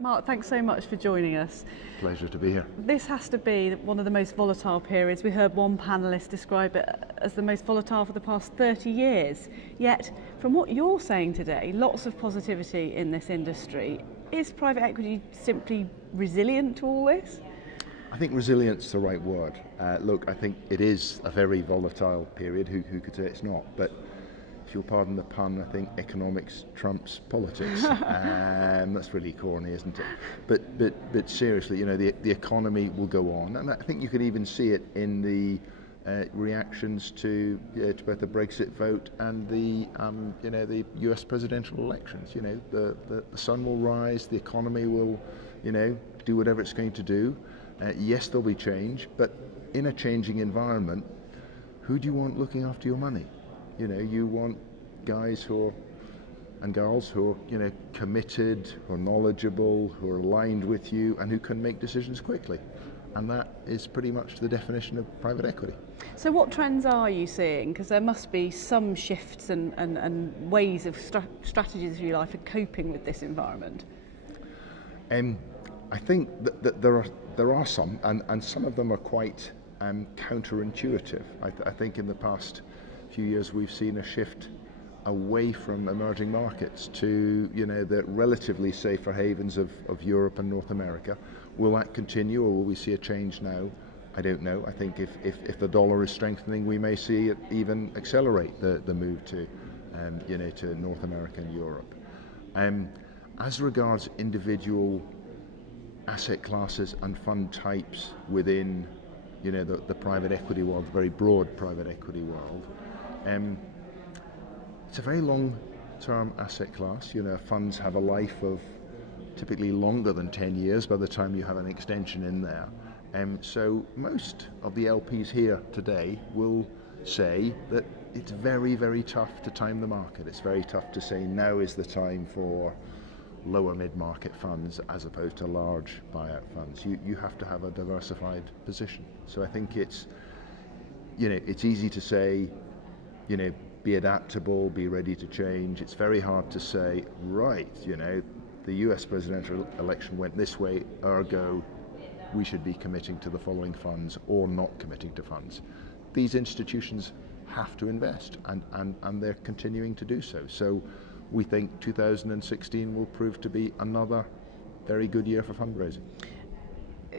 Mark, thanks so much for joining us. Pleasure to be here. This has to be one of the most volatile periods. We heard one panellist describe it as the most volatile for the past 30 years. Yet, from what you're saying today, lots of positivity in this industry. Is private equity simply resilient to all this? I think resilience is the right word. Look, I think it is a very volatile period. Who could say it's not? But if you'll pardon the pun, I think economics trumps politics. That's really corny, isn't it? But seriously, the economy will go on, and I think you could even see it in the reactions to both the Brexit vote and the US presidential elections. The sun will rise, the economy will do whatever it's going to do. Yes, there'll be change, but in a changing environment, who do you want looking after your money? You want guys and girls who are committed, who are knowledgeable, who are aligned with you, and who can make decisions quickly. And that is pretty much the definition of private equity. So what trends are you seeing? Because there must be some shifts and ways of strategies, if you like, for coping with this environment. I think that there are some, and some of them are quite counterintuitive. I think in the past few years we've seen a shift away from emerging markets to the relatively safer havens of Europe and North America. Will that continue, or will we see a change now? I don't know. I think if the dollar is strengthening, we may see it even accelerate the move to North America and Europe. As regards individual asset classes and fund types within the private equity world, the very broad private equity world, it's a very long-term asset class. Funds have a life of typically longer than 10 years by the time you have an extension in there. So most of the LPs here today will say that it's very, very tough to time the market. It's very tough to say now is the time for lower mid-market funds as opposed to large buyout funds. You have to have a diversified position. So I think it's easy to say, be adaptable, be ready to change. It's very hard to say, right, the US presidential election went this way, ergo we should be committing to the following funds or not committing to funds. These institutions have to invest, and they're continuing to do so. So we think 2016 will prove to be another very good year for fundraising.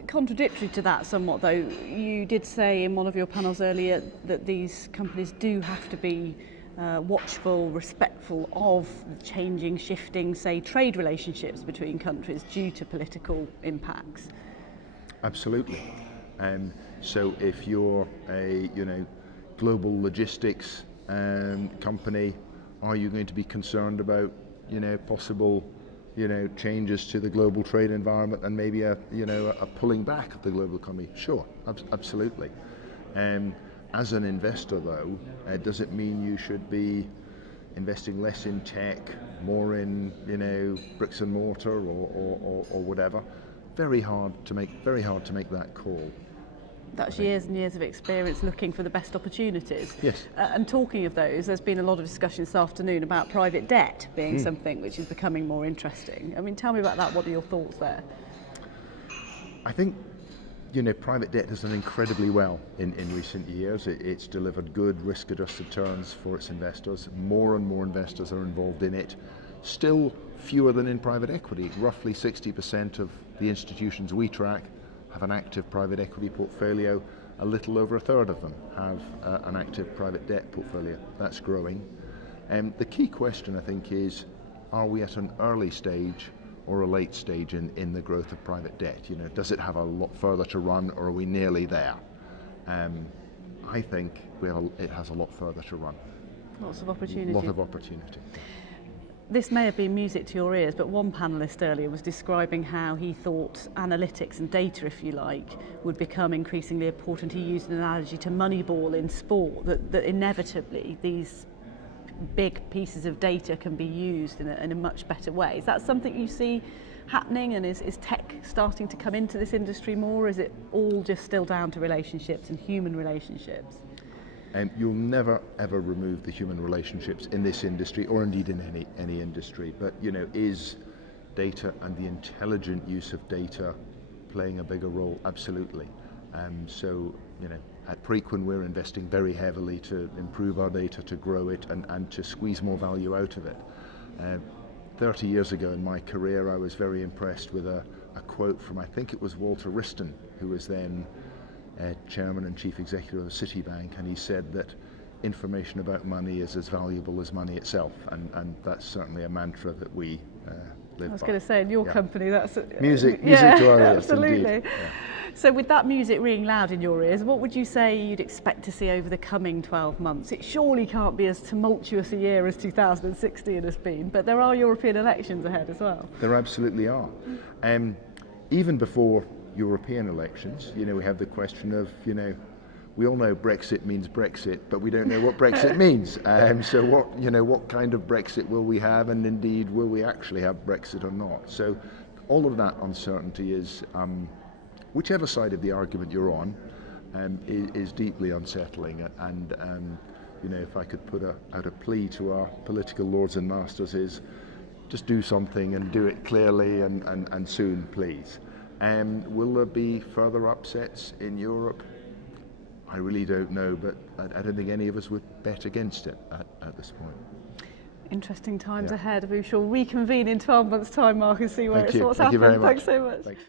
Contradictory to that somewhat though, you did say in one of your panels earlier that these companies do have to be watchful, respectful of changing, shifting, say, trade relationships between countries due to political impacts. Absolutely. So if you're a global logistics company, are you going to be concerned about possible changes to the global trade environment and maybe a pulling back of the global economy? Sure, absolutely. As an investor, though, does it mean you should be investing less in tech, more in bricks and mortar or whatever? Very hard to make that call. That's years and years of experience looking for the best opportunities. Yes. And talking of those, there's been a lot of discussion this afternoon about private debt being something which is becoming more interesting. I mean, tell me about that. What are your thoughts there? I think private debt has done incredibly well in recent years. It's delivered good risk-adjusted returns for its investors. More and more investors are involved in it. Still fewer than in private equity. Roughly 60% of the institutions we track have an active private equity portfolio. A little over a third of them have an active private debt portfolio. That's growing. The key question, I think, is, are we at an early stage or a late stage in the growth of private debt? Does it have a lot further to run, or are we nearly there? I think it has a lot further to run. Lots of opportunity. A lot of opportunity. This may have been music to your ears, but one panellist earlier was describing how he thought analytics and data, if you like, would become increasingly important. He used an analogy to Moneyball in sport, that inevitably these big pieces of data can be used in a much better way. Is that something you see happening, and is tech starting to come into this industry more, or is it all just still down to relationships and human relationships? You'll never ever remove the human relationships in this industry, or indeed in any industry. But is data and the intelligent use of data playing a bigger role? Absolutely. So, at Preqin we're investing very heavily to improve our data, to grow it, and to squeeze more value out of it. 30 years ago in my career, I was very impressed with a quote from, I think it was Walter Wriston, who was then chairman and chief executive of Citibank, and he said that information about money is as valuable as money itself, and that's certainly a mantra that we live by. I was going to say, in your company, that's... Music to our ears, absolutely. indeed. Yeah. So with that music ringing loud in your ears, what would you say you'd expect to see over the coming 12 months? It surely can't be as tumultuous a year as 2016 has been, but there are European elections ahead as well. There absolutely are. Even before European elections, we have the question of, we all know Brexit means Brexit, but we don't know what Brexit means. So what kind of Brexit will we have, and indeed will we actually have Brexit or not? So all of that uncertainty is, whichever side of the argument you're on, is deeply unsettling. And if I could put out a plea to our political lords and masters, is just do something and do it clearly and soon, please. Will there be further upsets in Europe? I really don't know, but I don't think any of us would bet against it at this point. Interesting times ahead. We shall reconvene in 12 months' time, Mark, and see what's happened. Thank you very much. Thanks so much. Thanks.